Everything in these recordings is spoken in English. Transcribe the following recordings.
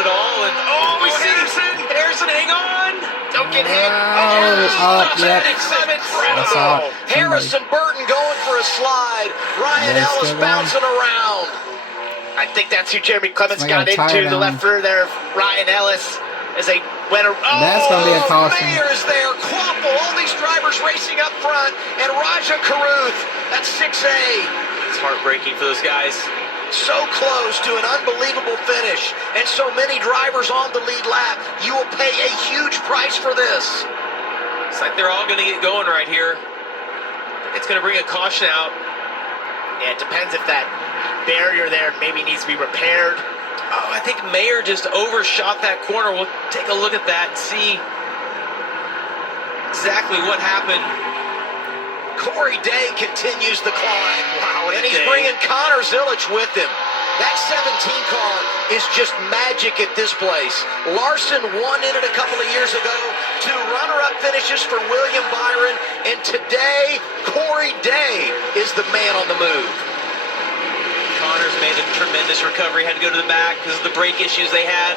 it all. And we see Harrison, hang on. Don't get hit. Yep. That's all. Harrison Burton going for a slide. Ryan Ellis bouncing around. I think that's who Jeremy Clements Somebody got got a tire into, the down. left rear there, Ryan Ellis, as they went around. That's going to be a caution. Mayer's there. Quapple, all these drivers racing up front. And Raja Caruth, that's 6A. It's heartbreaking for those guys. So close to an unbelievable finish. And so many drivers on the lead lap. You will pay a huge price for this. It's like they're all going to get going right here. It's going to bring a caution out. Yeah, it depends if that barrier there maybe needs to be repaired. Oh, I think Mayer just overshot that corner. We'll take a look at that and see exactly what happened. Corey Day continues the climb. Wow, and he's bringing Connor Zilich with him. That 17 car is just magic at this place. Larson won in it a couple of years ago. 2 runner-up finishes for William Byron. And today, Corey Day is the man on the move. Connor's made a tremendous recovery. Had to go to the back because of the brake issues they had.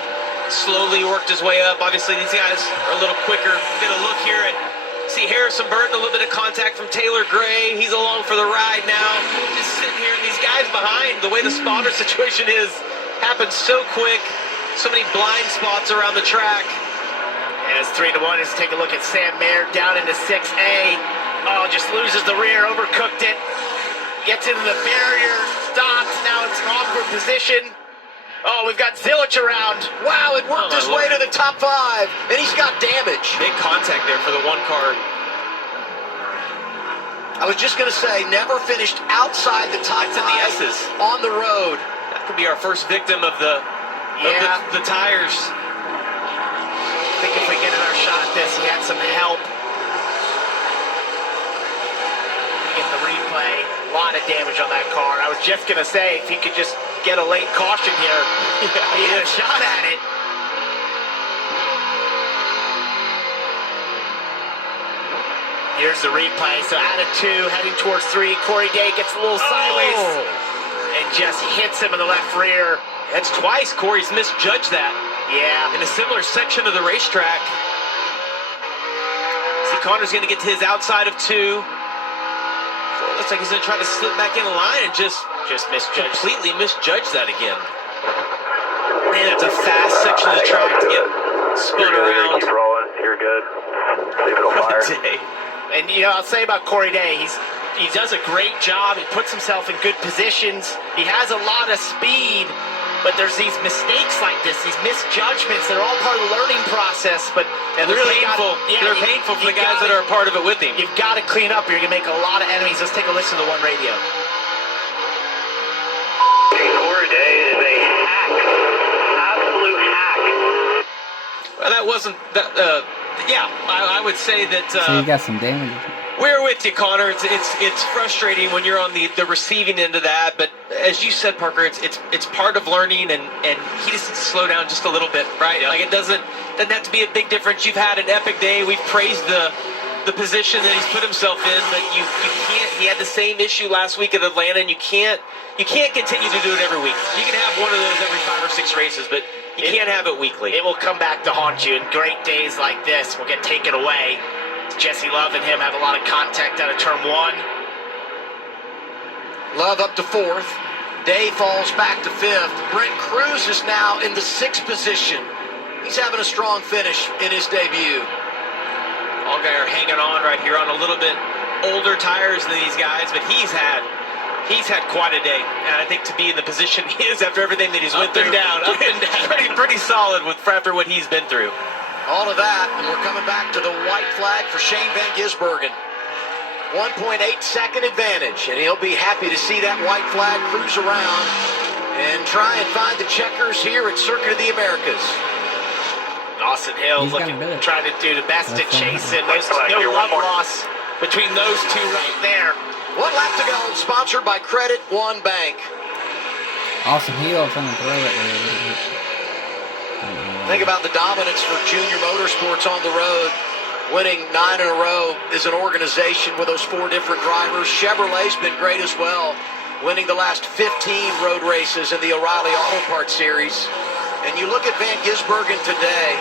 Slowly worked his way up. Obviously, these guys are a little quicker. Get a look here at see Harrison Burton, a little bit of contact from Taylor Gray. He's along for the ride now. Just sitting here, and these guys behind, the way the spotter situation is, happens so quick. So many blind spots around the track. As 3-1 is take a look at Sam Mayer down into 6A. Oh, just loses the rear, overcooked it. Gets into the barrier, stops. Now it's an awkward position. Oh, we've got Zilich around. Wow, it worked his way to the top 5, and he's got damage. Big contact there for the one car. I was just going to say, never finished outside the top 5 in the S's on the road. That could be our first victim of the tires. I think if we get another shot at this, he had some help. Get the replay. A lot of damage on that car. I was just going to say, if he could just get a late caution here, he had a shot at it. Here's the replay. So out of 2, heading towards 3. Corey Day gets a little sideways and just hits him in the left rear. That's twice Corey's misjudged that. Yeah. In a similar section of the racetrack. See, Connor's going to get to his outside of 2. So it looks like he's going to try to slip back in the line and just completely misjudge that again. Man, that's a fast section of the track to get spun around. Keep rolling. You're good. Leave it on fire. And, you know, I'll say about Corey Day, he does a great job. He puts himself in good positions. He has a lot of speed, but there's these mistakes like this, these misjudgments. They're all part of the learning process, but they're really painful. They're painful for the guys that are a part of it with him. You've got to clean up. You're going to make a lot of enemies. Let's take a listen to the one radio. Corey Day is a hack. Absolute hack. Well, that wasn't that. Yeah, I would say that. So you got some damage. We're with you, Connor. It's frustrating when you're on the receiving end of that, but as you said, Parker, it's part of learning, and he just needs to slow down just a little bit, right? Yep. Like it doesn't have to be a big difference. You've had an epic day. We've praised the position that he's put himself in, but you can't. He had the same issue last week at Atlanta, and you can't continue to do it every week. You can have one of those every 5 or 6 races, but you can't have it weekly. It will come back to haunt you, and great days like this will get taken away. Jesse Love and him have a lot of contact out of turn 1. Love up to 4th. Day falls back to 5th. Brent Cruz is now in the 6th position. He's having a strong finish in his debut. Allgaier hanging on right here on a little bit older tires than these guys, but he's had quite a day, and I think to be in the position he is after everything that he's went through, up and down, pretty solid after what he's been through. All of that, and we're coming back to the white flag for Shane Van Gisbergen. 1.8-second advantage, and he'll be happy to see that white flag cruise around and try and find the checkers here at Circuit of the Americas. Austin Hill trying to do the best to chase it. There's no love loss between those 2 right there. 1 lap to go, sponsored by Credit One Bank. Austin Hill trying to throw it. Think about the dominance for Junior Motorsports on the road. Winning 9 in a row is an organization with those 4 different drivers. Chevrolet's been great as well, winning the last 15 road races in the O'Reilly Auto Parts Series. And you look at Van Gisbergen today,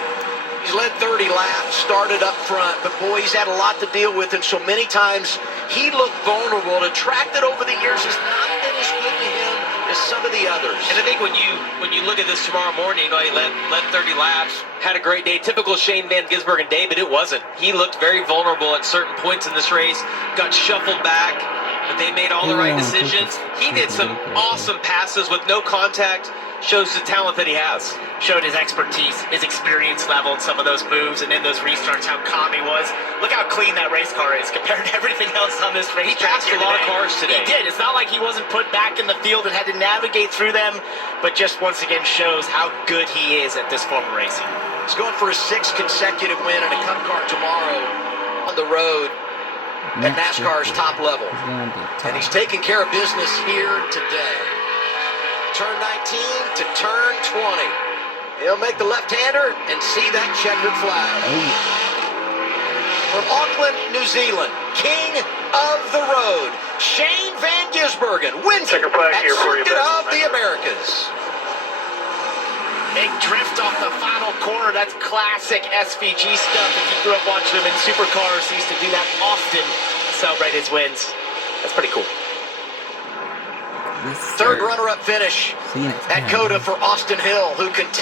he's led 30 laps, started up front, but boy, he's had a lot to deal with, and so many times he looked vulnerable. The track that over the years has not been as good to him as some of the others. And I think when you look at this tomorrow morning, he led 30 laps, had a great day, typical Shane Van Gisbergen day, but it wasn't. He looked very vulnerable at certain points in this race, got shuffled back, but they made all the right decisions. He did some awesome passes with no contact. Shows the talent that he has. Showed his expertise, his experience level in some of those moves, and in those restarts, how calm he was. Look how clean that race car is compared to everything else on this race. He passed a lot of cars today. He did. It's not like he wasn't put back in the field and had to navigate through them, but just once again shows how good he is at this form of racing. He's going for his 6th consecutive win in a Cup car tomorrow on the road at NASCAR's top level. And he's taking care of business here today. Turn 19 to turn 20. He'll make the left-hander and see that checkered flag. From Auckland, New Zealand, king of the road, Shane Van Gisbergen wins it Checkered flag at here for you, Circuit Ben. of the Americas. Big drift off the final corner. That's classic SVG stuff. If you grew up watching him in supercars, he used to do that often to celebrate his wins. That's pretty cool. Third runner-up finish See you next at time. COTA for Austin Hill, who continues.